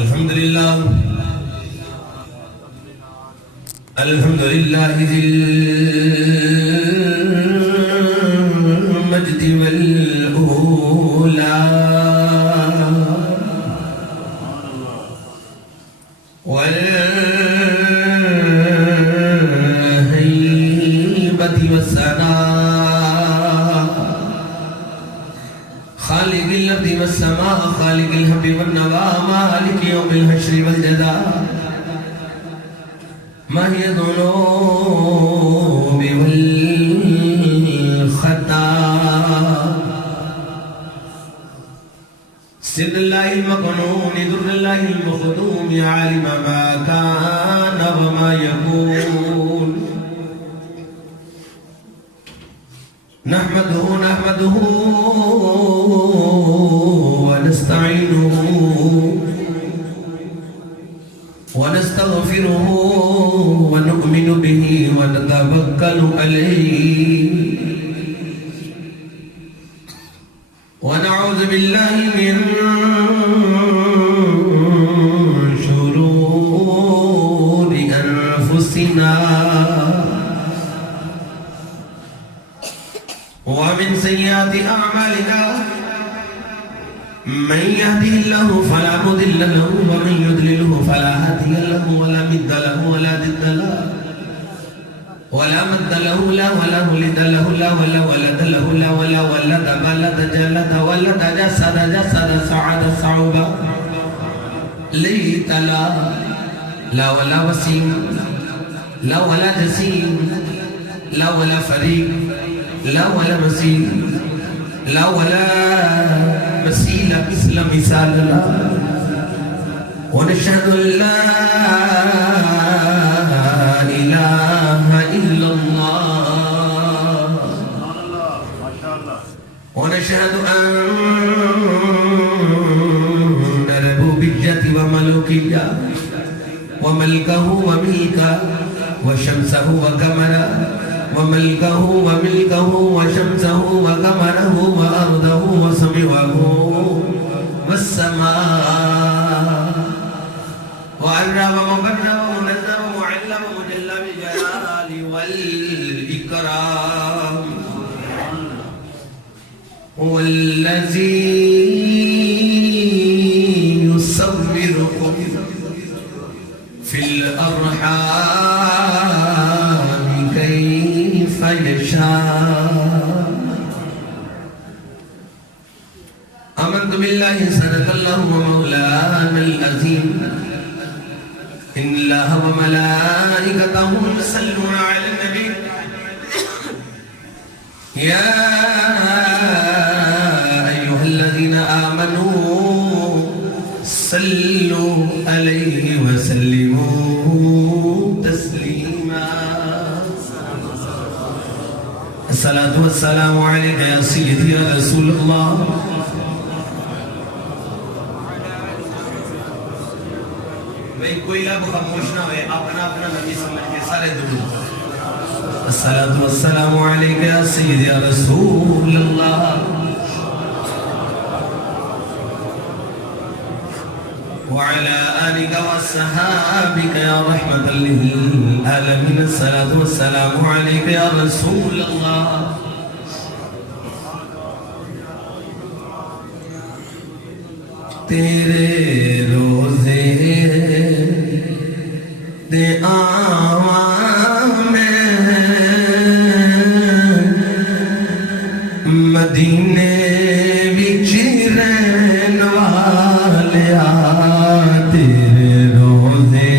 الحمد لله الحمد لله ذي المجد والأولى والهيبة والسناء خالق الأرض والسماء خالق الحب والنوى مالك يوم الحشر والجزاء ماهي الذنوب والخطا سر الله المكنون در الله المخدوم عالم ما كان وما يكون نحمده ونستعينه ونستغفره ونؤمن به ونتوكل عليه ونعوذ بالله من شرور أنفسنا ومن سيئات أعمالنا من يهده الله فلا مضل له ومن يضلله فلا هادي له ولا مضل له ولا ضد له ولا مد له لا ولا ولد له لا ولا ولد له لا ولا ولد بلد جلد ولد جسد جسد سعد صعوبة ليت لا ولا وسيم لا ولا جسيم لا ولا فريق لا ولا مسيل لا ولا مسيل مثل مثال لا ونشهد أن لا إله إلا الله ونشهد أن ربوبية وملوكية وملكه وملكه وشمسه وقمره وملكه وملكه وشمسه وقمره وأرضه وسمعه والسماء وعرب ومبرر ومنزل ومعلم ومجلى بالجلال والإكرام هو الذي يصوركم في الأرحام كيف يشاء آمنت بالله صدق الله ومولانا العظيم إن الله وملائكته يصلون على النبي يا أيها الذين آمنوا صلوا عليه وسلموا تسليما الصلاة والسلام عليك يا سيدي يا رسول الله کوئی لب خاموش نہ ہوئے اپنا اپنا نبی سمجھ کے سارے درود الصلاة والسلام علیکہ یا سید یا رسول اللہ وعلى آلك وصحابك يا رحمة للعالمين الصلاة والسلام عليك يا رسول الله تیرے روزے دے آوان میں مدینے وچ رہن والیا تیرے روزے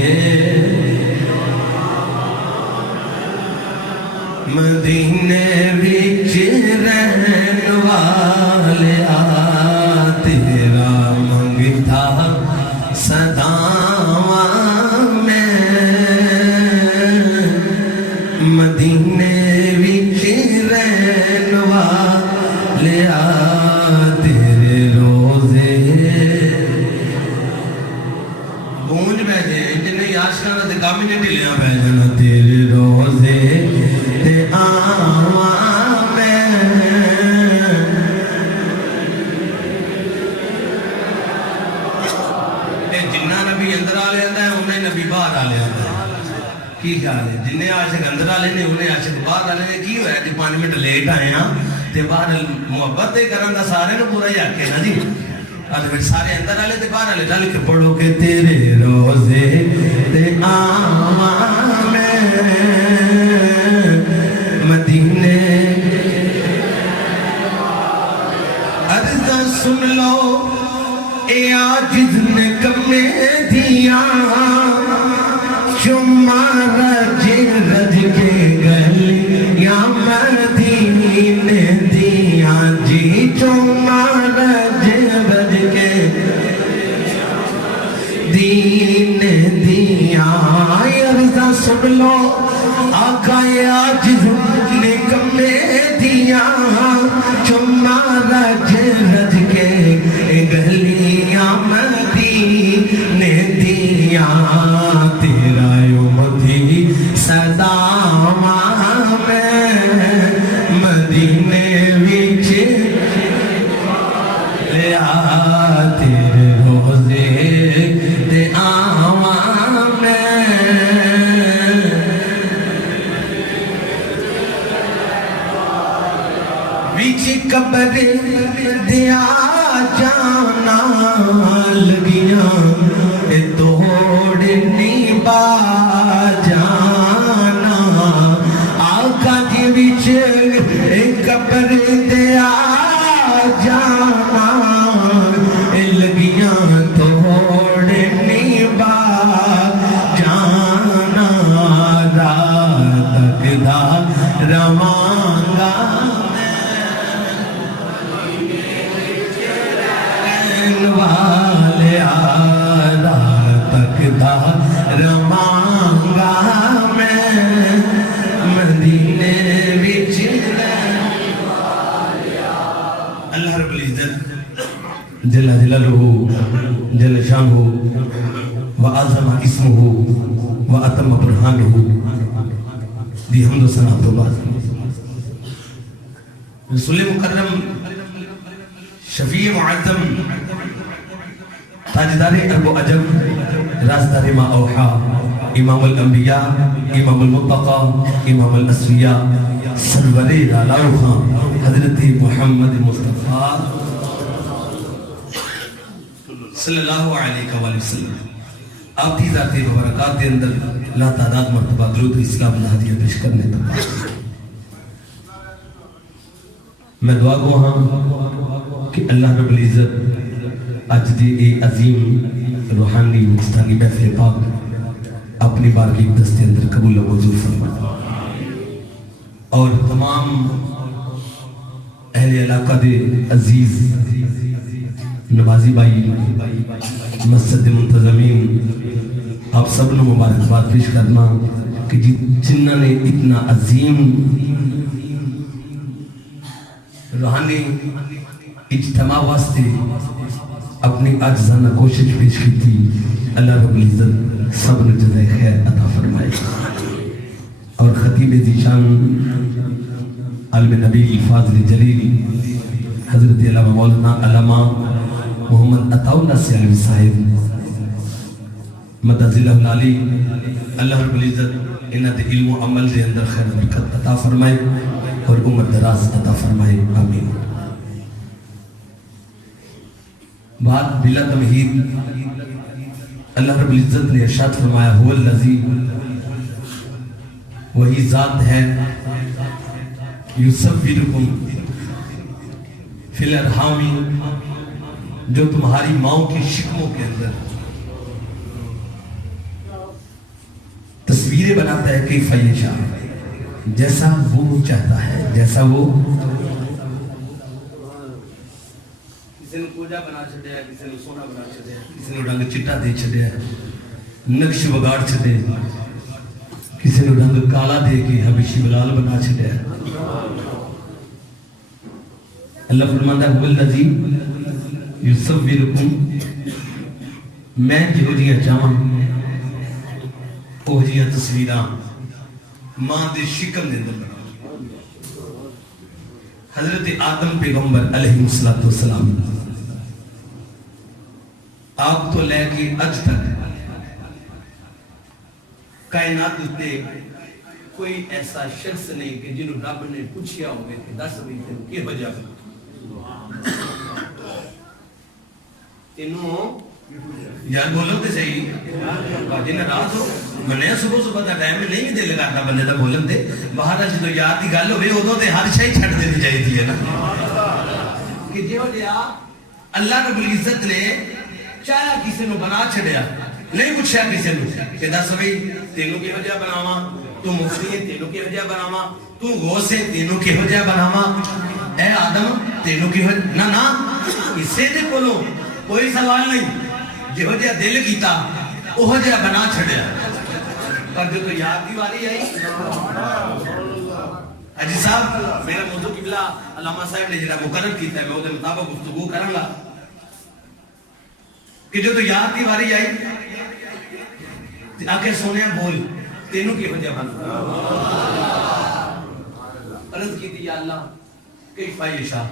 مدینے وچ رہن والیا تیرا منگتا صداواں میں مدینے وچ رہن والیا تیرے روزے گونج بیٹھے جنہیں عاشقانہ تے کام ہی نہیں ڈلیاں پہ جانا تیرے روزے تے آواں میں جنہ نبی اندر آ لیا ہے انہیں نبی باہر آ لیا ہے. کی خیال ہے جنہیں عاشق اندر آ لے نے انہیں عاشق باہر آ لے کی ہوا ہے کہ 5 منٹ لیٹ آئے ہیں تے باہر محبت تے کرن دا سارے نو پورا ہی آکے نا جی. آج پھر سارے اندر آلے تے باہر آلے ڈال کے پڑھو کہ تیرے روزے تے آواں میں مدینے عرض سن لو اے عاجز نے کمے دیا چما رج رج کے گلی یا مدینے دیا جی چما رج رج کے دین دیا. عرض سن لو آقا عاجز نے کمے دیا چما رج رج کے گلیاں مدینے دیا. تیرا مدھی صدا میں مدینے وچ لیا تیرے روزے تے آواں میں وچ قبر دیا جانا لگیاں توڑنی با جانا آقا دی وچ قبر دیا جانا لگیاں توڑنی با جانا. رات تک دا روانگا والیا تک دا روانگا میں مدینے وچ. اللہ رب العزت جل جلالہ جل شانہ وعظم اسمہ واتم برہانہ دی حمد و ثنا تو بعد رسول مکرم شفیع معظم تاجدار عرب و عجم رازدار ما اوحا امام الانبیاء امام المتقى امام الاسفیاء سرور لالاو خان حضرت محمد مصطفیٰ صلی اللہ علیہ وآلہ وسلم آپ کی ذات مبارکات کے اندر لا تعداد مرتبہ درود اسلام اللہ ہدیہ پیش کرنے تک میں دعا گو ہاں کہ اللہ رب العزت آج دی اے عظیم روحانی مجتانی محفل پاک اپنی بارگاہ دست اندر قبول و منظور فرما اور تمام اہل علاقہ دے عزیز نوازی بھائی مسجد منتظمین آپ سب نے مبارکباد پیش کرنا کہ جنہوں نے اتنا عظیم روحانی اجتماع واسطے اپنی عاجزانہ کوشش پیش کی تھی. اللہ رب العزت سب نے جزائے خیر عطا فرمائے. اور خطیب ذیشان عالم نبی فاضل جلیل حضرت علامہ مولانا علامہ محمد عطا اللہ سیالوی صاحب مدد ذلہ العالی اللہ رب العزت انہاں دے علم و عمل دے اندر خیر برکت عطا فرمائے اور عمر دراز عطا فرمائے. آمین. بات بلا تمہید اللہ رب العزت نے ارشاد فرمایا هو الذی وہی ذات ہے یصورکم فی الارحام جو تمہاری ماؤں کی شکموں کے اندر تصویریں بناتا ہے کیف یشاء جیسا وہ چاہتا ہے جیسا وہ کسی نے پوجا بنا چھڑیا ہے کسی نے سونا بنا چھڑیا ہے کسی نے رنگ چٹا دے چھڑیا ہے نقش وگاڑ چھڑے کسی نے رنگ کالا دے کے حبشی بلال بنا چھڑیا ہے. اللہ فرماتا ہے والذی یصورکم میں جہو جیاں چاہاں وہ جیاں تصویراں ماں دے شکم دے اندر بنا. حضرت آدم پیغمبر علیہ السلام آپ تو لے کے اج تک کائنات تے کوئی ایسا شخص نہیں کہ جنہوں رب نے پوچھیا ہوگے کہ دس بھی تینوں کی وجہ تینوں یار بولو تے صحیح باجی نے رات ہو بنے صبح صبح دا ٹائم نہیں دل کرتا بندے دا بولن تے باہر جدو یاد دی گل ہوے ادوں تے ہر شے چھڈ دینی چاہیے ہے نا کہ جو لیا اللہ رب العزت نے چاہیا کسی نو بنا چھڑیا نہیں پوچھا کسی نو کہ دس بھائی تینوں کی وجہ بناواں تو مفتی ہے تینوں کی وجہ بناواں تو غوث ہے تینوں کی وجہ بناواں اے آدم تینوں کی وجہ نہ نہ اسے دے کولوں کوئی سوال نہیں جہو جہاں دل کیتا وہ جہاں بنا چھڑیا پر جو تو یاد دی واری آئی حاجی صاحب میرا موضوع قبلہ علامہ صاحب نے جڑا مقرر کیتا ہے میں وہ مطابق گفتگو کروں گا کہ جو تو یاد دی واری آئی آکے سونیا بول تینوں کی وجہ بنا عرض کی تھی یا اللہ کیفا یشاء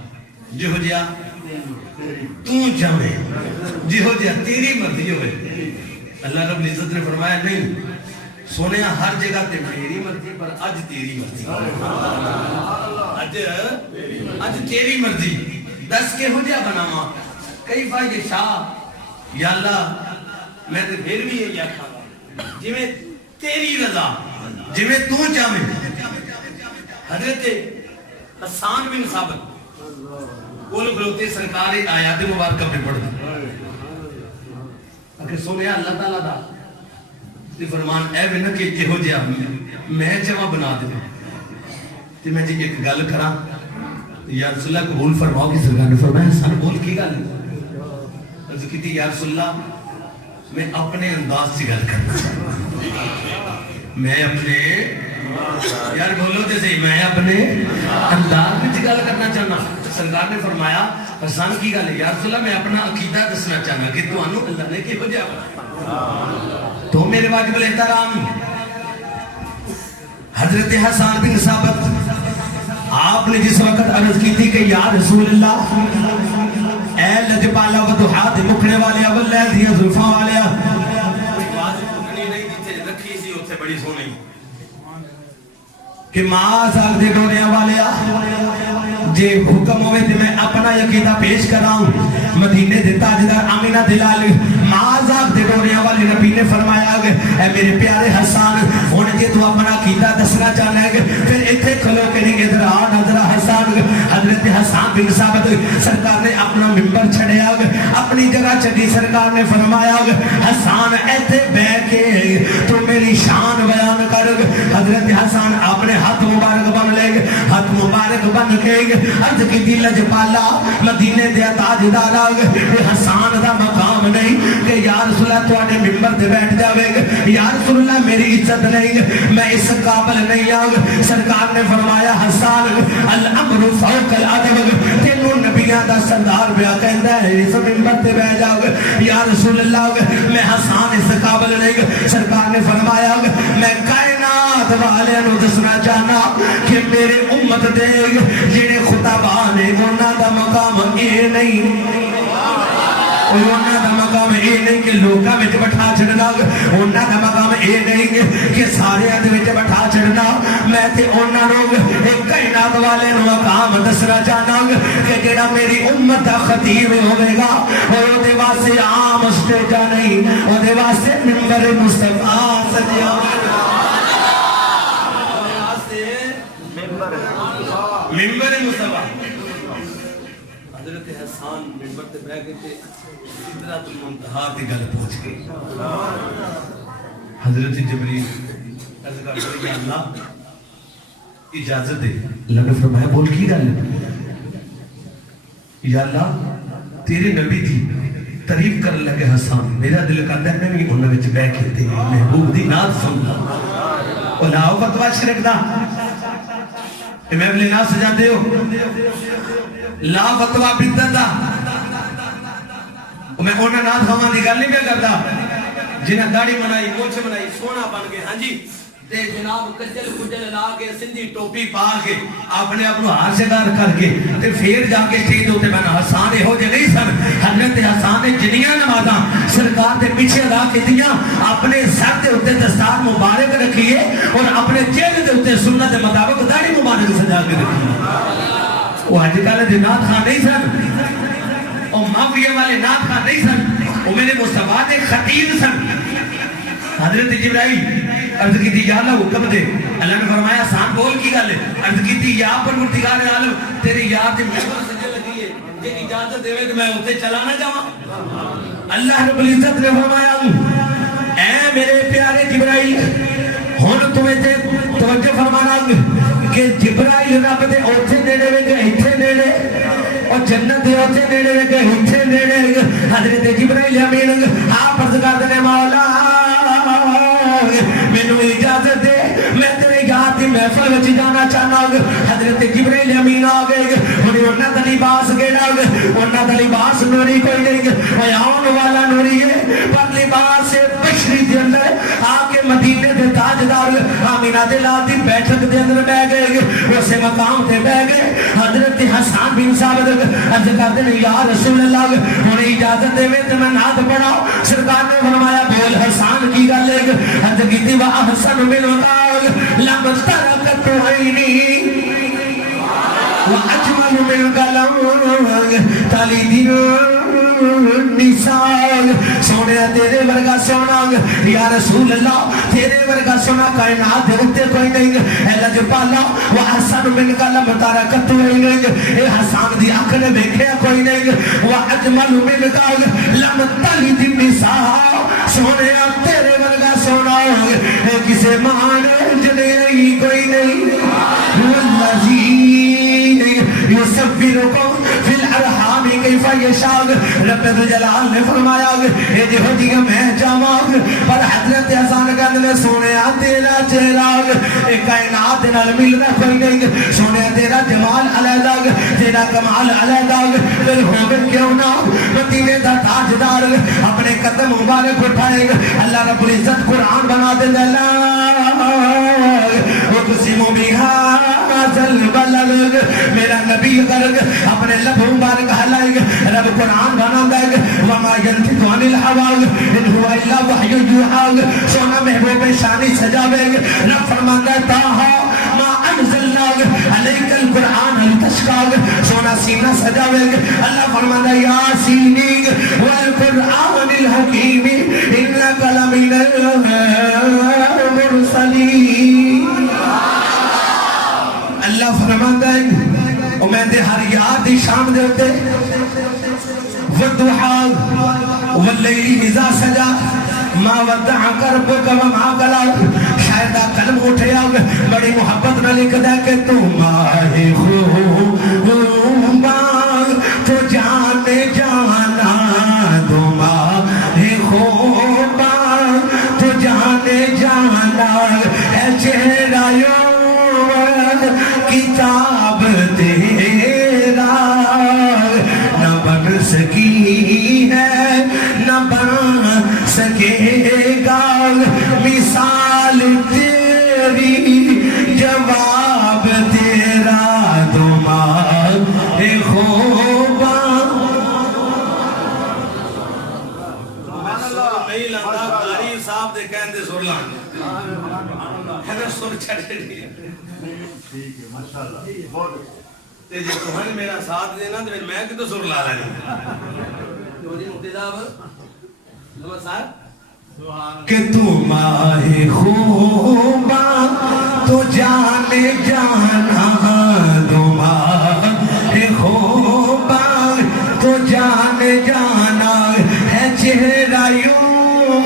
جہو جہاں تو چاہے جہو جہاں تیری مرضی ہوئے اللہ رب العزت نے فرمایا نہیں سونے ہر جگہ تے میری مرضی پر اج تیری مرضی اج تیری مرضی دس کے ہو جا بناما کیفا یشاء یا اللہ میں تے پھر بھی یہ آکھاں گا جی میں تیری رضا جی میں تو چاہے حضرت حسان بن ثابت کول کھلوتے سرکار آیات مبارکہ پہ پڑھ دی اگر سونے اللہ تعالیٰ دا دی فرمان اے بنا کہ جہو جہاں میں جمع بنا دے تو میں جی ایک گل کرا یا رسول اللہ قبول فرماؤ کی سرکار نے فرمایا حسان بول کی گل عرض کی تھی یا رسول اللہ میں اپنے انداز سے گل کرنا میں اپنے یار بولو تے صحیح میں اپنے انداز میں گل کرنا چاہنا سرکار نے فرمایا حسان کی گل ہے یا رسول اللہ میں اپنا عقیدہ دسنا چاہنا کہ تو انو اللہ نے کی وجہ تو میرے واجب الاحترام حضرت حسان بن ثابت آپ نے جس وقت عرض کی تھی کہ یا رسول اللہ اے لجپالا و دحات مکھنے والے واللہ دیا زلفاں والے بڑی سونی کہ معاذ آگ دے ڈوریا والیا جے حکم ہوئے تھے میں اپنا یقیدہ پیش کراؤں مدینے دے تاجدار آمینہ دلال معاذ آگ دے ڈوریا والے نبی نے فرمایا اے میرے پیارے حسان ہونے جے تو اپنا عقیدہ دسنا چاہنا ہے پھر اتھے کھلو کے نہیں ادھر آن حضرت حسان حضرت حسان بن ثابت سرکار نے اپنا ممبر چھڑیا اپنی جگہ چڑی سرکار نے فرمایا حسان ایتھے بے کے تو میری شان بیان کر حضرت حسان آپ نے ہاتھ مبارک بن لے ہاتھ مبارک بن کے عرض کی دی لجپالا مدینے دے تاجدار حسان دا مقام نہیں کہ یا رسول اللہ تو آنے ممبر دے بیٹھ جاوے یا رسول اللہ میری عزت نہیں میں اس قابل نہیں آگ سرکار نے فرمایا حسان الامر فوق العدب تینوں نبیان دا سردار بیا کہندہ ہے اس ممبر دے بیٹھ جاوے یا رسول اللہ میں حسان اس قابل نہیں سرکار نے فرمایا میں کائنات والے نو دسنا چاہنا کہ میرے امت دے جنہیں خطابان انہوں دا مقام اے نہیں انہوں دا مقام اے نہیں کہ لوکا وچ بٹھا چھڑنا انہوں دا مقام اے نہیں کہ سارے آدھ وچ بٹھا چھڑنا میں تے انہوں لوگ ایک کائنات والے نو مقام دسنا چاہنا کہ جنہ میری امت دا خطیب ہوئے گا اور دے واسے عام اسٹیجا نہیں اور دے واسے ممبر مصطفیٰ سجیا ممبر مصطفیٰ حضرت حسان ممبر تے بیٹھ کے سدرۃ المنتہا تے گل پہنچ گئی حضرت جبریل عرض کرتے کہ اللہ اجازت دے اللہ نے فرمایا بول کی گل یا اللہ تیرے نبی دی تعریف کر لگے حسان میرا دل کرتا ہے میں بھی انہوں نے بیٹھ کے تے محبوب دی نات سننا اور لاؤ فتوہ شرک دا میں اپنے ناس سجاتے ہو لا فتوہ بدت دا میں انہوں ناس ہوا دی گل نہیں میں کرتا جنہیں داڑی منائی موچ منائی سونا بن گئے ہاں جی تے جناب کجل کجل لا کے سندھی ٹوپی پا کے اپنے آپ کو حاصلدار کر کے تے پھر جا کے سٹیج ہوتے میں حسان ہو جے نہیں سن حضرت حسان نے جنیاں نمازاں سرکار دے پیچھے لا کے دیاں اپنے سر دے اوتے دستار مبارک رکھیے اور اپنے چہرے دے اوتے سنت دے مطابق داڑھی مبارک سجا کے رکھیے وہ اج کل دے نعت خان نہیں سن اور مافیا والے نعت خان نہیں سن وہ میرے مصطفیٰ دے خطیب سن حضرت جبرائیل عرض کی تھی یا اللہ حکم دے اللہ نے فرمایا سان بول کی گل ہے عرض کی تھی یا پروردگار عالم تیری یاد تے مجھ پر سجدے لگی ہے کہ اجازت دے کہ میں اوتے چلا نہ جاواں اللہ رب العزت نے فرمایا اے میرے پیارے جبرائیل ہن تمہیں تے توجہ فرمانا کہ جبرائیل رب دے اوتھے نیڑے وے گئے ایتھے نیڑے اور جنت دے اوتھے نیڑے وے گئے ایتھے نیڑے حضرت جبرائیل امین آپ عرض کر دے مولا مینوں اجازت دے میں تیرے یاد دی محفل وچ جانا چاہنا حضرت جبرائیل امین آ گئے ہن انہاں دا لباس کیڑا انہاں دا لباس نوری کوئی نہیں اوے آون والا نوری ہے پر لباس بشری دے اندر آ کے مدینے دے تاجدار آمینہ دے لال دی بیٹھک دے اندر بیٹھ گئے اسے مقام تے بیٹھ گئے حضرت حسان بن ثابت عرض کرتے ہیں یا رسول اللہ ہن اجازت دے تے میں نعت پڑھاؤ سرکار نے فرمایا بول حسان کی گل ہے عرض کیتی وا احسن من قال لم تركت عيني واجمل من قلم تلدين النساء سونے تیرے ورگا سونا یا رسول اللہ تیرے ورگا سونا کائنات دے اوتے کوئی نہیں اے لجپالا واحسن من قلم تركت عيني اے حسان دی اکھ نے ویکھیا کوئی نہیں واجمل من قال لم تلد النساء سونے تیرے ورگا سونا کسے مان جنے نہیں کوئی نہیں والذین یصورکم فی الارحام کیف یشاء رب الجلال نے فرمایا اے جو دیاں میں جاواں پر حضرت حسان کہندے نے سونیا تیرا چہرہ اے کائنات نال ملدا کوئی نہیں سونیا تیرا جمال علیحدہ تیرا کمال علیحدہ پھر ہوے کیوں نہ مدینے دا تاجدار اپنے قدم مبارک اٹھائے اللہ رب العزت قرآن بنا دے اللہ اقسم بهذا البلد میرا نبی کرگ اپنے لب مبارک ہلائے رب قرآن بنا دے وما ينطق عن الهوى ان هو الا وحی یوحى سونا محبوب شانی سجاوے رب فرماتا ہے طه ما انزلنا علیک القرآن لتشقى سونا سینہ سجاوے اللہ فرماتا ہے یاسین والقرآن الحکیم انک لمن المرسلین اللہ فرماتا ہے اور میں دے ہر یاد دی شام دے ہوتے والضحى واللیل اذا سجا ما ودعک ربک وما قلى شاید قلب اٹھیا بڑی محبت نہ لکھ دے کہ تو ماہ خوباں تو جانے جانا تو ماہ خوباں تو جانے جانا اے چہرہ کتاب تیرا نہ بن سکی ہے نہ بن سکے گا مثال تیری جواب تیرا دماغ خوبا نہیں لگتا قاری صاحب دے کہندے سر لانگے ہے سر چھڑے نہیں ٹھیک ہے ماشاءاللہ تے جے تمہیں میرا ساتھ دینا تو میں کتوں سر لا لانی تو جی مفتی صاحب نمبر صاحب کہ تو ماہ خوباں تو جانے جانا تو ماہ خوباں تو جانے جانا ہے چہرہ یوں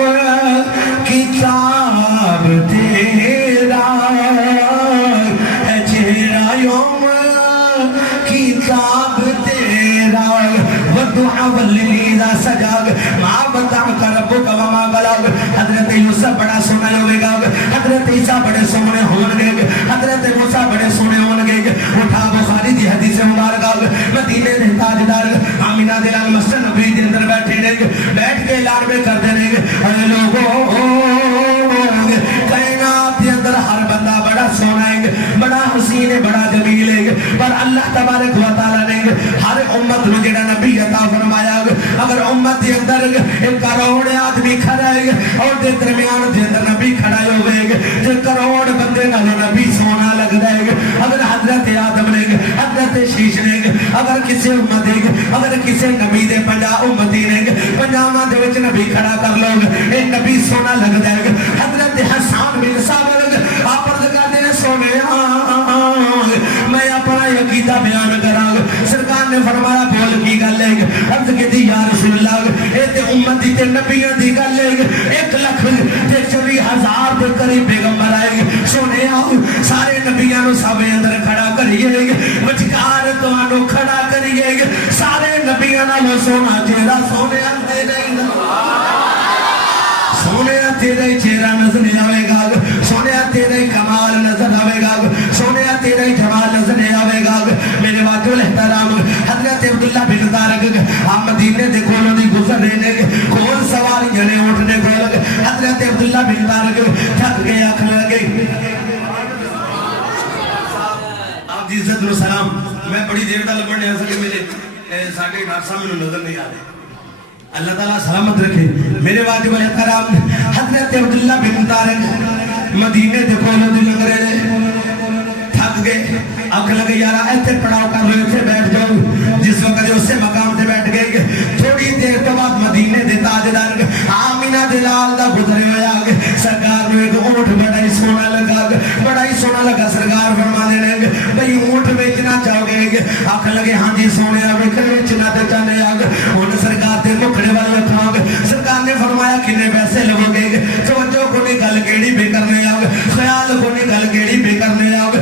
کتاب تیرا ہے چہرہ یوں کتاب تیرا والدعا واللیل اذا سجا ما ودعک ربک وما قلى حضرت یوسف بڑا سونا ہوئے گا حضرت عیسیٰ بڑے سونے ہون گے حضرت موسیٰ بڑے سونے ہون گے اٹھا بخاری دی حدیث مبارکہ مدینے دے تاجدار آمینہ دے لال مسجد نبوی دے اندر بیٹھے رہے بیٹھ کے اعلان میں کرتے رہے اے لوگوں کائنات دے اندر امت میں جڑا نبی عطا فرمایا اگر امت دے اندر 1 کروڑ آدمی کھڑا ہے اور دے درمیان دے اندر نبی کھڑا ہوئے جے کروڑ بندے نال نبی سونا لگ جائے گا اگر حضرت آدم نے حضرت شیش نے اگر کسی امت نے اگر کسی نبی دے 50 امتی نے 50 دے وچ نبی کھڑا کر لو اے نبی سونا لگ جائے گا حضرت حسان بن ثابت آپ کہتے ہیں سونے میں اپنا عقیدہ بیان کراں سرکار نے فرمایا بول کی گل ہے عرض کی یا رسول اللہ اے تے امت دی تے نبیاں دی گل ہے 1,40,000 دے قریب پیغمبر آئے سونے آؤ سارے نبیاں نو سب اندر کھڑا کریے وچکار تانوں کھڑا کریے سارے نبیاں نال سونا چہرہ سونے تے نہیں سونے تیرا ہی چہرہ نظر آئے گا سونے تیرا ہی کمال نظر آئے گا سونے تیرا ہی جمال نظر آئے گا میرے واجب الاحترام حضرت عبداللہ بن طارق آپ مدینے دے کولوں دی گزر رہے نے کول سواری جنے اٹھنے کو لگے حضرت عبداللہ بن طارق تھک گئے اکھ لگے آپ جی عزت و سلام میں بڑی دیر دا لبن نہیں سکے میرے ساڑھے ڈاکٹر صاحب میں نظر نہیں آ رہے اللہ تعالیٰ سلامت رکھے میرے واجب الاحترام حضرت عبداللہ بن طارق مدینے دے کولوں دی لگ رہے تھک گئے اکھ لگے یارا ایتھے پڑاؤ کر رہے تھے بیٹھ جاؤ جس وقت اسے مقام تے بیٹھ گئے تھوڑی دیر تو بعد مدینے دے تاجدار آمینہ دلال دا گزرے ہوئے آگے سرکار میں ایک اونٹ بڑا ہی سونا لگا سرکار فرما دے رہے بھئی اونٹ بیچنا چاہو گے اکھ لگے ہاں جی سونے آگے بیچنا تے چاہنے آگے انہیں سرکار دے مکھڑے والے رکھا گے سرکار نے فرمایا کنے پیسے لگو گے توجہ کو نہیں گل کیڑی بے کرنے آگے خیال کو نہیں گل کیڑی بے کرنے آگے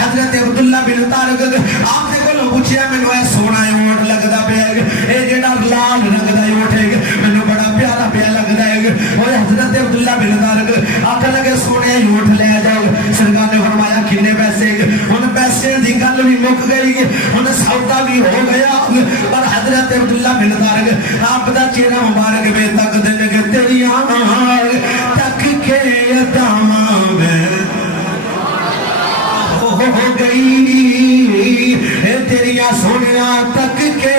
حضرت عبداللہ بن طارق آپ نے کو پوچھیا میں نے سونا اونٹ لگدا پیا اے جڑا لال رنگ دا اونٹ ہے مینوں بڑا پیارا پیا لگدا ہے اور حضرت عبداللہ بن طارق آکھ لگے سونے اونٹ لے جاؤ سرکار نے فرمایا کنے پیسے ان پیسے دی گل بھی مک گئی ان سودا بھی ہو گیا پر حضرت عبداللہ بن طارق آپ دا چہرہ مبارک بے تک دے کہ تیری آنکھ تک کے اداماں میں ہو گئی تیریا سونیا تک کے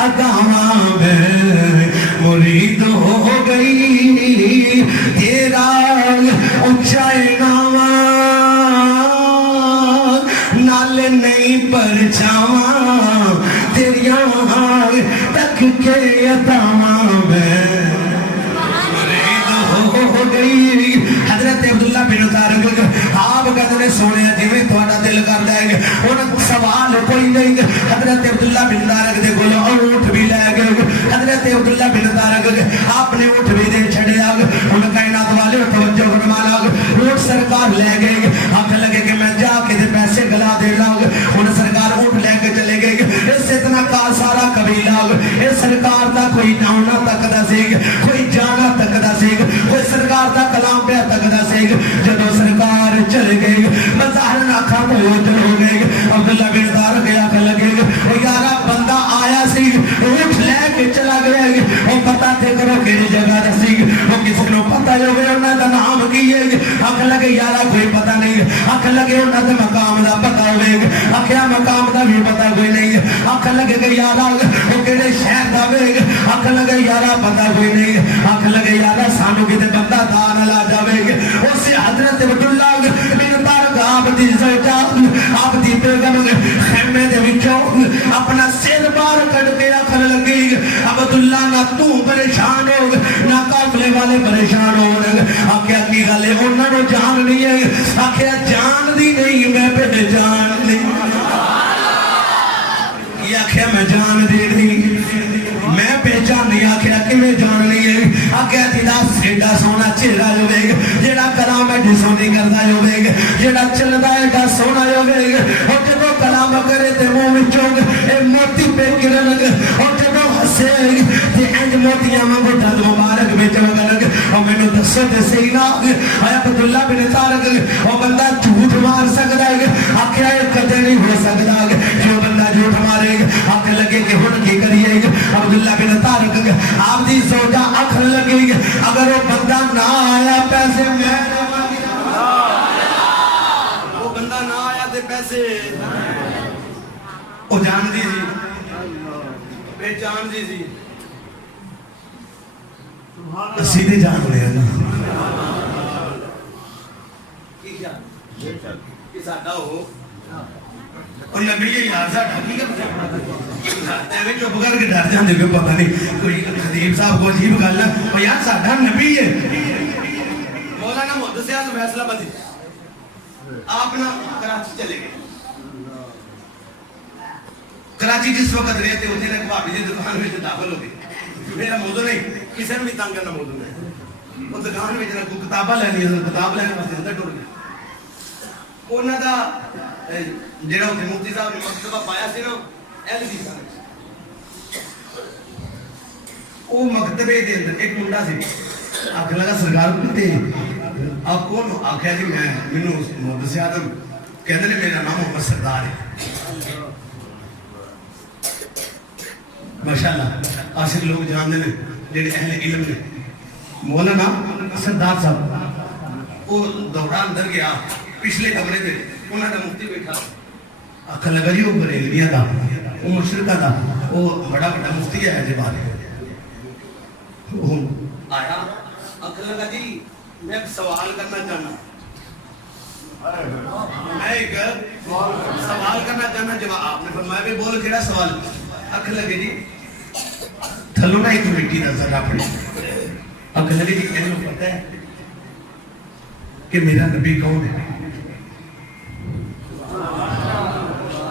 اداماں میں مرید ہو گئی تیرا اونچائی نامہ نال نہیں پرچھاواں تیریا تک کے اداماں میں ہو گئی حضرت عبداللہ بن طارق آپ کہتے ہیں سونے جی میں تھوڑا دل کر جائے گا انہوں سوال کوئی نہیں حضرت عبداللہ بن طارق دے گولو اونٹ بھی لے گئے حضرت عبداللہ بن طارق آپ نے اونٹ بھی دے چھڑے آگ انہوں کائنات والے توجہ فرمانا اونٹ سرکار لے گئے آپ لگے کہ میں جا کے دے پیسے گلا دے لاؤ انہوں سرکار اونٹ لے کے چلے گئے اس اتنا کا سارا قبیلہ اس سرکار تا کوئی ناؤنا تک دا سیگ کوئی جانا تک دا سیگ کوئی سرکار دا کلام پہ تک دا سیگ جدو سرکار چلے گئے بظاہر ناکھا تو چلو گئے عبداللہ بن طارق آکھ لگے یارا بندہ آیا سی اونٹ لے کے چلا گیا وہ پتہ تے کرو کیڑی جگہ دا سی وہ کس کو پتہ جو گئے انہوں دا نام کیے آکھ لگے یارا کوئی پتہ نہیں آکھ لگے انہوں دا مقام دا پتہ ہوئے آکھیا مقام دا بھی پتہ کوئی نہیں آکھ لگے کہ یارا وہ کیڑے شہر دا ہوئے آکھ لگے یارا پتہ کوئی نہیں آکھ لگے یارا سانو کتے بندہ دان لا جاوے اس سے حضرت عبداللہ بن طارق آپ دی زوجہ آپ دی بیگم خیمے دے وچوں اپنا سر بار کٹ کے رکھن لگی عبداللہ نہ تو پریشان ہو نہ قافلے والے پریشان ہو آکھیا کی گل ہے انہاں نو جان نہیں ہے آکھیا جان دی نہیں میں پہ جان نہیں یہ آکھیا میں جان دے نہیں میں پہچان نہیں آکھیا کہ میں جان نہیں ہے آکھیا دیدہ سیڈا سونا چہرہ جو بے جیڑا کلام ہے سونی کردہ جو بے جیڑا چلدہ ہے سونا جو بے اور جب وہ کلام کرے تے مومن چونگ اے موتی پہ گرنگ اور جب وہ ہسے تے انج موتیاں مانگو دھد مبارک میں چونگنگ اور میں نے دسو تے سینا آیا عبداللہ بن طارق اور بندہ جھوٹ مار سکتا ہے آکھیا ایک قدر نہیں ہو سکتا جو بندہ جھوٹ مارے آکھ لگے کہ ہن کی کریے عبداللہ بن طارق آپ دی زوجہ اکھر لگی اگر وہ بندہ نہ آیا پیسے میں نہ، 'وہ بندہ نہ آیا تے پیسے وہ جانتی سی پہچان دی سی سیدھے جان لے نا کہ ساڈا ہو اور نبی یار ساڈا کی ایویں چپ کر کے ڈر جاندے کہ پتہ نہیں کوئی خطیب صاحب کو عجیب گل ہے او یار ساڈا نبی ہے مولانا محمد سیاض فیصلہ بازی آپ نا کراچی چلے گئے کراچی جس وقت رہے تھے اتنے ایک بھابی دی دکان میں داخل ہو گئے میرا موضوع نہیں کسی نے بھی تنگ کرنا موضوع نہیں وہ دکان میں جنا کوئی کتاباں لینی ہے کتاب لینے واسطے اندر ٹر گیا انہاں دا جڑا اتنے مفتی صاحب نے مکتبہ پایا سی نا ایل سی صاحب وہ مکتبے دے اندر ایک منڈا سی آکھنے لگا سرکار کو کتے آپ کون ہو آکھیا جی میں منو محمد سیاض کہندے نے میرا نام محمد سردار ہے ماشاءاللہ عاشق لوگ جانتے ہیں جڑے اہل علم نے مولانا سردار صاحب وہ دوڑا اندر گیا پچھلے کمرے میں انہوں نے مفتی بیٹھا آخر لگا جی وہ بریلویہ دا وہ مشرقہ دا وہ بڑا بڑا مفتی ہے جی بات وہ آیا آخر لگا جی میں ایک سوال کرنا چاہنا میں ایک سوال کرنا چاہنا جواب آپ نے فرمایا بھی بولو کیڑا سوال آخر لگے جی تھلو نہ ہی تو مٹی دا ذرہ پڑی آخر لگے جی انہوں پتہ ہے کہ میرا نبی کون ہے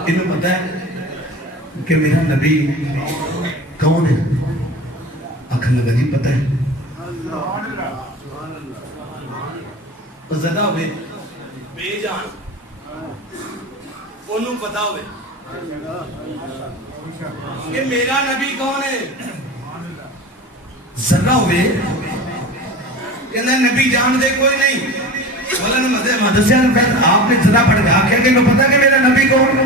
انہوں پتہ ہے کہ میرا نبی کون ہے آخر لگا جی پتہ ہے زدہ ہوئے بے جان انہوں پتہ ہوئے کہ میرا نبی کون ہے ذرہ ہوئے کہ نبی جان دے کوئی نہیں مولانا محمد سیاض آپ نے ذرا پڑھ کے آخیا کہ انہوں پتہ کہ میرا نبی کون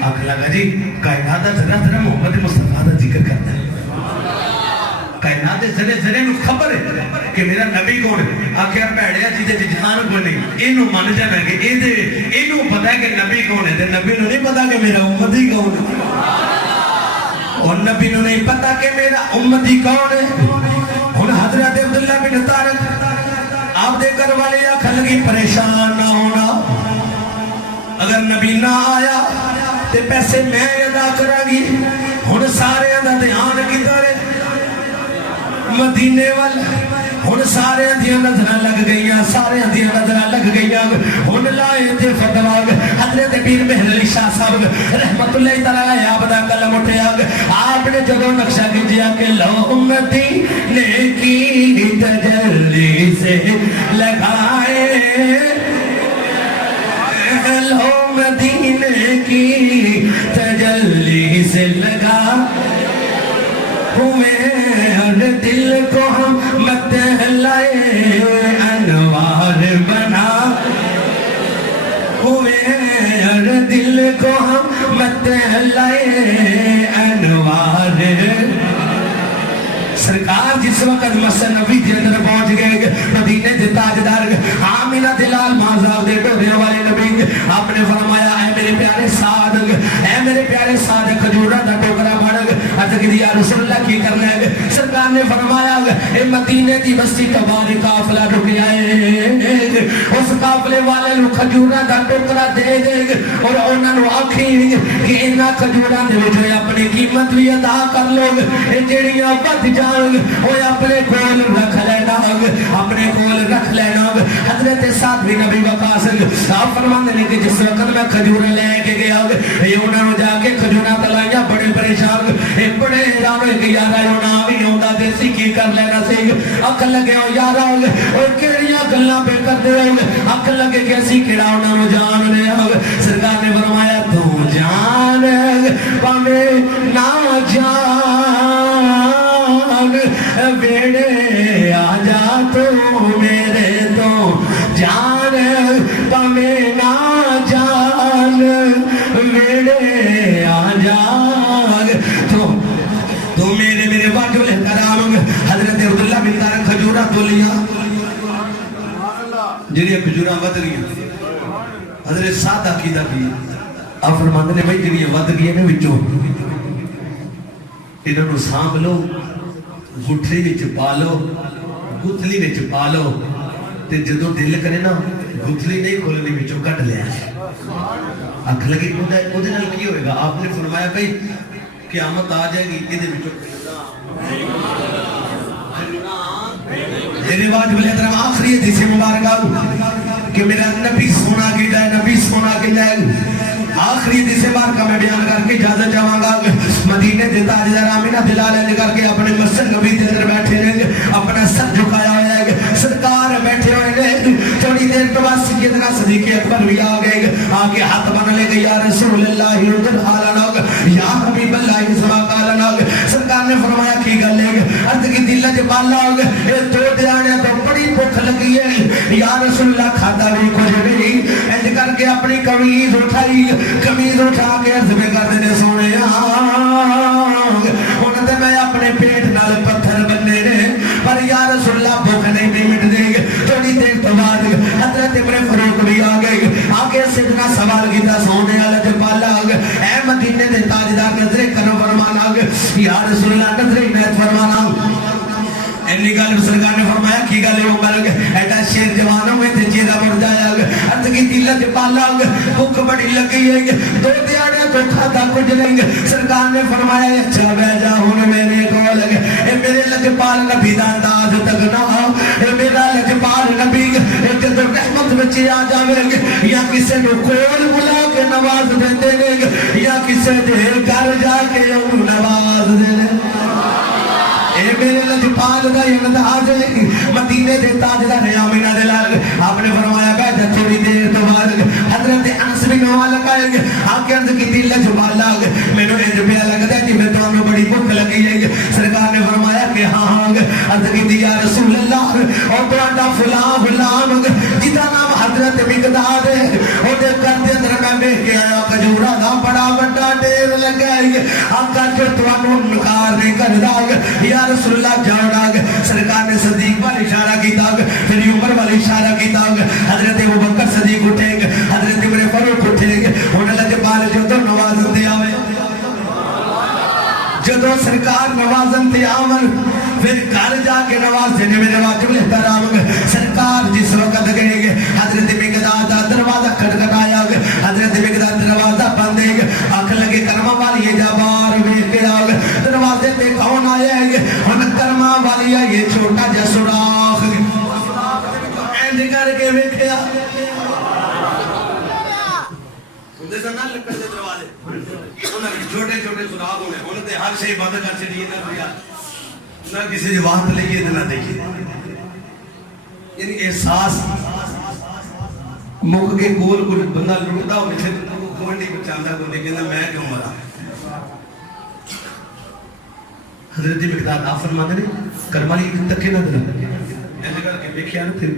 آخر لگا جی کائنات ذرا ذرا محمد مصطفیٰ دا ذکر کرتا ہے کائنات ذرے ذرے میں خبر ہے کہ میرا نبی کون ہے آخیا پیڑیا جیدے جہان کو نہیں انہوں من جانا کہ انہوں پتہ ہے کہ نبی کون ہے نبی انہوں نہیں پتہ کہ میرا امتی کون ہے اور نبی انہوں نہیں پتہ کہ میرا امتی کون ہے اور حضرت عبداللہ بن طارق آپ دے کر والے آخر لگی پریشان نہ ہونا اگر نبی نہ آیا تے پیسے میں ادا کرا گی اور سارے اندھا دھیان کی طرح مدینے والا ہن سارے دیاں نظراں لگ گئیاں سارے دیاں نظراں لگ گئیاں ہن لائے تے فتوا حضرت پیر مہر علی شاہ صاحب رحمت اللہ تعالی آپ دا قلم اٹھیا آپ نے جدوں نقشہ کھینچیا کہ لو امتی نے کی تجلی سے لگائے لو مدینے کی تجلی سے لگا ہر دل کو ہم مدح لائے انوار بنا ہر دل کو ہم مدح لائے انوار سرکار جس وقت مسجد نبی دے اندر پہنچ گئے مدینے دے تاجدار آمینہ دلال مازاب دے ڈورے والے نبی آپ نے فرمایا اے میرے پیارے صادق اے میرے پیارے صادق کھجورہ دا ٹوکرا بڑھ حضرت یا رسول اللہ کی کرنے سرکار نے فرمایا اے مدینے دی بستی کباری قافلہ رک جائے اس قافلے والے لوگ کھجورہ دا ٹوکرا دے دے اور انہوں نے آکھی کہ انہاں کھجورہ دے وجہ اپنی قیمت بھی ادا کر لوگ اے جڑیاں بد جان وہ اپنے کول رکھ لینا اپنے کول رکھ لینا حضرت سعد بن ابی وقاص آپ فرماتے ہیں کہ جس وقت میں کھجورہ لے کے گیا یہ انہوں نے جا کے کھجورہ تلائیاں بڑے پریشان بڑے حیران کہ یارا ہونا بھی ہوتا دیسی کی کر لینا سی اکھ لگے ہو یارا اور کیڑیاں گلاں پہ کر دے اکھ لگے کہ اسی کیڑا انہوں نے جان رہے سرکار نے فرمایا تو جان پاویں نہ جان بیڑے آجا تو میرے تو جان پاویں نہ جان بیڑے آجا تو میرے واجب احترام حضرت عبداللہ بن طارق کھجورہ تو لیا جنہیں کھجورہ بد گیا حضرت سعد عقیدہ بھی آپ فرماتے نے بھائی جنہیں ود گئی نے وچوں انہوں نے سانپ لو گٹھلی وچ پا لو گتھلی وچ پا لو تے جدو دل کرے نا گتھلی نہیں کھولنی وچوں کٹ لیا اکھ لگی او دے نال کی ہوئے گا آپ نے فرمایا بھائی قیامت آ جائے گی یہ دے وچوں یہ رواج بلے طرح آخری حدیث مبارکہ کہ میرا نبی سونا کی جائے نبی سونا کی جائے آخری حدیث مبارکہ میں بیان کر کے اجازت چاہوں گا مدینے دے تاجدار آمینہ دلال ہے کر کے اپنے مسجد نبی دے اندر بیٹھے رہیں گے اپنا سر جھکایا ہوا ہے سرکار بیٹھے ہوئے ہیں تھوڑی دیر کے بعد سیدنا صدیق اکبر بھی آ گئے آگے ہاتھ بن لے گئے یا رسول اللہ یا حبیب اللہ سرکار نے فرمایا کی گل ہے عرض کی دل چ بالا ہو گئے دو دیانے تو بڑی بھوک لگی ہے یا رسول اللہ کھاتا بھی کچھ بھی نہیں ایسے کر کے اپنی قمیض اٹھائی قمیض اٹھا کے عرض میں کر دینے سونے انہوں نے میں اپنے پیٹ نال پتھر بننے نے پر یا رسول اللہ بھوک نہیں مٹ دے گے تھوڑی دیر تو بعد حضرت ابن فروخ بھی آ گئے آگے سیدنا سوال کیتا سونے والا جو پالا اے مدینے دے تاجدار نظریں کرو فرمانا یا رسول اللہ نظریں عنایت فرمانا اینی گل سرکار نے فرمایا کی گل ہے عمر ایڈا شیر جوانوں میں تے چہرہ مڑ جایا عرض کی دل تے پالا بھوک بڑی لگی ہے دو دیاڑے تو کھاتا کچھ نہیں سرکار نے فرمایا اچھا بیٹھ جا ہن میرے کول اے میرے لجپال نبی دا انداز تک نہ اے میرا لجپال نبی ایک تو رحمت وچ آ جاوے یا کسے نو کول بلا کے نواز دیندے نے یا کسے دے گھر جا کے نواز دیندے اے میرے لجپال دا انداز مدینے دے تاجدار آمینہ دلال آپ نے فرمایا کہ تھوڑی دیر تو بعد حضرت انس بن مالک آئے آکے عرض کی دل لجپال میں نے انج پیا لگتا ہے کہ میں تو ہمیں بڑی بھوک لگی ہے سرکار نے فرمایا کہ ہاں عرض کی یا رسول اللہ اور تہاڈا فلاں جدا نام حضرت مقداد ہے او دے گھر دے اندر میں ویکھ کے آیا کھجوراں دا بڑا بڑا ڈھیر لگا ہے آقا جو تانوں انکار نہیں کردا یا رسول اللہ جانا سرکار نے صدیق والا اشارہ کیتا پھر عمر والا اشارہ کیتا حضرت ابوبکر صدیق اٹھے حضرت عمر فاروق اٹھے انہاں لے بال جو تو نوازن تے آوے جدو سرکار نوازن تے آون پھر گھر جا کے نواز دینے میں واجب احترام سرکار جس وقت گئے حضرت مقداد دا دروازہ کھٹکھٹایا حضرت مقداد دروازہ بند ہے آنکھ لگے کرما والی ہے جا بار ویکھ کے آ دروازے تے کون آیا ہے ہن کرما والی ہے یہ چھوٹا جا سوراخ اینج کر کے ویکھیا اندے سے نہ لکڑ دے دروازے انہاں چھوٹے چھوٹے سوراخ ہونے ہن تے ہر شے بند کر چھڈی نہ پیا نہ کسی جواب لئیے نہ دیکھیے یعنی احساس مک کے گول کچھ بندہ لٹتا ہو پچھے کوئی نہیں بچاندہ کو دیکھیں میں کیوں مرا حضرت مقداد آپ فرماتے ہیں کرمالی تکے نہ دلا ایسے کر کے دیکھیا نہ تھے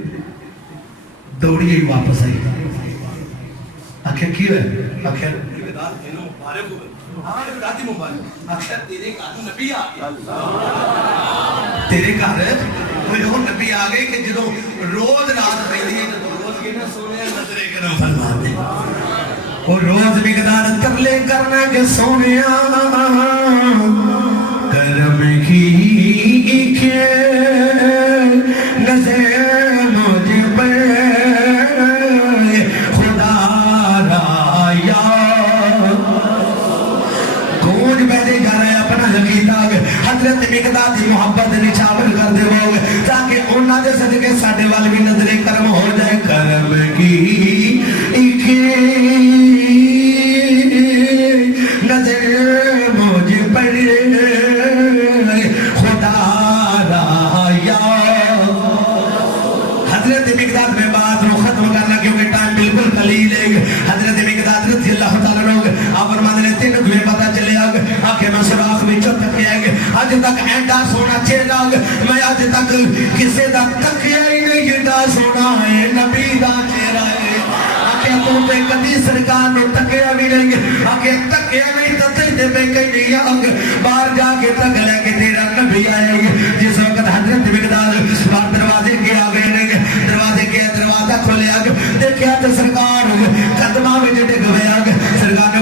دوڑی ہی واپس آئی آخر کیوں ہے آخر مقداد انہوں مبارک ہوئے مقدادی مبارک آخر تیرے گھر نبی آ گیا تیرے گھر وہ نبی آ گئے کہ جدو روز رات پہنی ہے تو روز کی نہ سونے نظرے کرم فرماتے اور روز مقداد ترلے کرنا کہ سونے کرم کی ایک نظر مجھ پر خدا رایا گونج پہلے جا رہے اپنا لکیتا حضرت مقداد کی محبت نچاور کر دے ہوگے تاکہ انہاں دے صدقے ساڑھے والے بھی نظر کرم ہو جائے کرم کی ایک نظر مجھ پر خدا رایا حضرت مقداد میں بات رو ختم کرنا کیونکہ ٹائم بالکل قلیل ہے حضرت مقداد رضی اللہ تعالیٰ عنہ آپ فرماتے ہیں تین دنیا پتا چلے آگے میں سراخ میں چو تکے آگے آج تک اینڈا سونا چہرہ میں آج تک کسے دا تکے ہی نہیں اینڈا سونا ہے نبی دا چہرہ ہے آگے تو پہ کبھی سرکار نے تکے بھی نہیں آگے تکے نہیں تتے دے پہ کئی نہیں آگے باہر جا کے تک لے کے تیرا نبی آئے گے جس وقت حضرت مقداد بار دروازے کے آگے نہیں دروازے کے دروازہ کھولے آگے دیکھیا تو سرکار قدمہ میں جڑے گوے آگے سرکار نے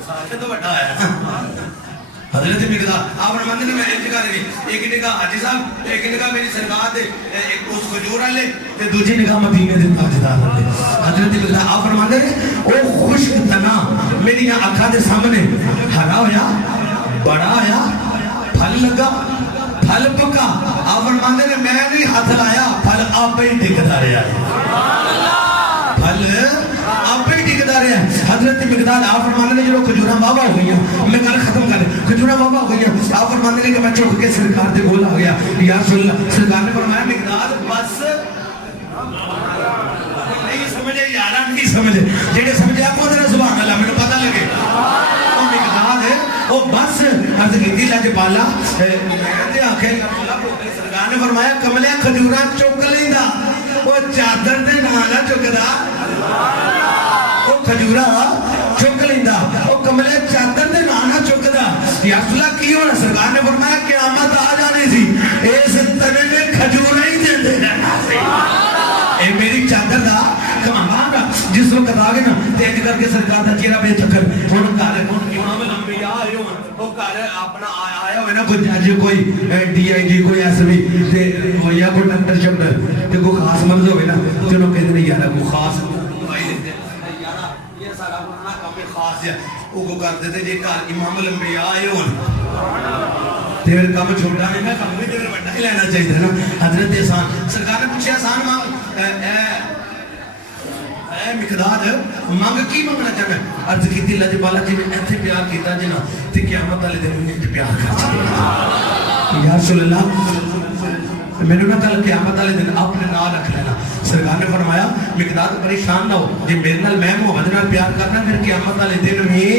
تو بڑا ہے حضرت مقداد آپ فرماتے ہیں میں انتقال نہیں ایک نگاہ حاجی صاحب ایک نگاہ میری سرکار دے ایک اس کھجور والے تے دوسری نگاہ مدینے دے تاجدار والے حضرت مقداد آپ فرماتے ہیں او خشک تنا میری اکھاں دے سامنے ہرا ہویا بڑا ہویا پھل لگا پھل پکا آپ فرماتے ہیں میں نہیں ہاتھ لایا پھل آپ ہی ٹکتا رہا پھل آپ ہی ٹکتا رہا حضرت مقداد آپ فرمانے ہیں جو کھجورہ بابا ہو گئی ہیں میں کل ختم کر دیں کھجورہ بابا ہو گئی ہیں آپ فرمانے ہیں کہ میں چوک کے سرکار دے بول آ گیا یا رسول اللہ سرکار نے فرمایا مقداد بس نہیں سمجھے یارہ نہیں سمجھے جیڑے سمجھے آپ کو ذرا سبحان اللہ میں پتہ لگے وہ مقداد ہے وہ بس عرض کی لاج پالا میں تے آنکھیں سرکار نے فرمایا کملے کھجورہ چوک لیندہ وہ چادر دے نالا چوکدا وہ کھجورہ چوک لیندہ وہ کملے چادر دے نالا چوکدا یا رسول اللہ کی ہونا سرکار نے فرمایا قیامت آ جانے سی اس تنے میں کھجورہ ہی دے دے اے میری چادر دا کمان دا جس وقت آگے نا تیج کر کے سرکار دا چیرہ بے چکر ان کارے ان امام الانبیاء آئے ہوں وہ کارے اپنا آیا ہوئے نا کوئی جاجے کوئی ڈی آئی جی کوئی ایسا بھی یا کوئی ڈاکٹر شکٹر تے کوئی خاص مرض ہوئے نا تو انہوں کہتے ہیں یارا کوئی خاص یارا یہ سارا اپنا کام خاص ہے وہ کو کرتے تھے جے کار امام الانبیاء آئے ہوں تیرے کام چھوٹا نہیں میں کام بھی تیرے بڑا ہی لینا چاہیے تھا نا حضرت احسان سرکار نے پوچھے احسان ماں اے مقداد مانگ کی مانگنا چاہنا ہے عرض کی تھی اللہ جبالا جی نے ایسے پیار کیتا جنا تھی قیامت والے دن میں پیار کرتا یا رسول اللہ میں نے نہ کل قیامت والے دن اپنے نام رکھ لینا سرکار نے فرمایا مقداد پریشان نہ ہو جی میرے نال میں محمد نال پیار کرنا پھر قیامت والے دن میں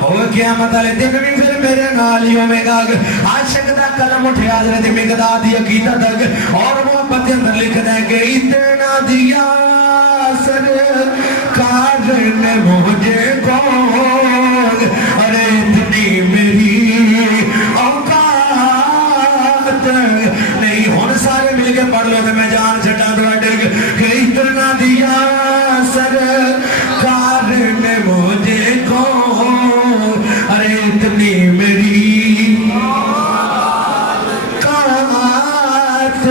اور قیامت والے دن بھی پھر میرے نال ہی ہوے گا عاشق دا قلم اٹھے حضرت مقداد دی عقیدت تک اور محبت اندر لکھ دے کہ اتنا دیا سرکار نے مجھے کو ارے اتنی میری اوقات نہیں ہن سارے مل کے پڑھ لو تے میں جان چھڈاں تواڈے کہ اتنا دیا سرکار نے مجھے کو ارے اتنی میری اوقات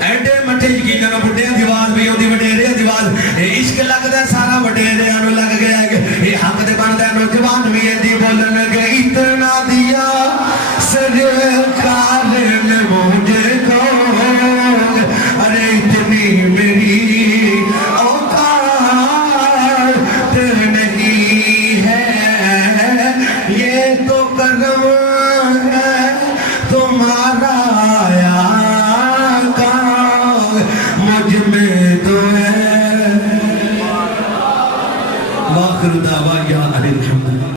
ایڈے مٹھے یقین نہ بڑھے دیواز بھی ہوندی وڈیرے دیواز عشق لگدا سارا وڈیرے انو لگ گیا ہے یہ حق دے بندا نوجوان بھی دی بولن کہ اتنا دیا سرکار نے مجھے کو ارے اتنی میری اوقات نہیں ہے یہ تو کرم ہے تمہارا مجھ میں تو ہے واخر دعویٰ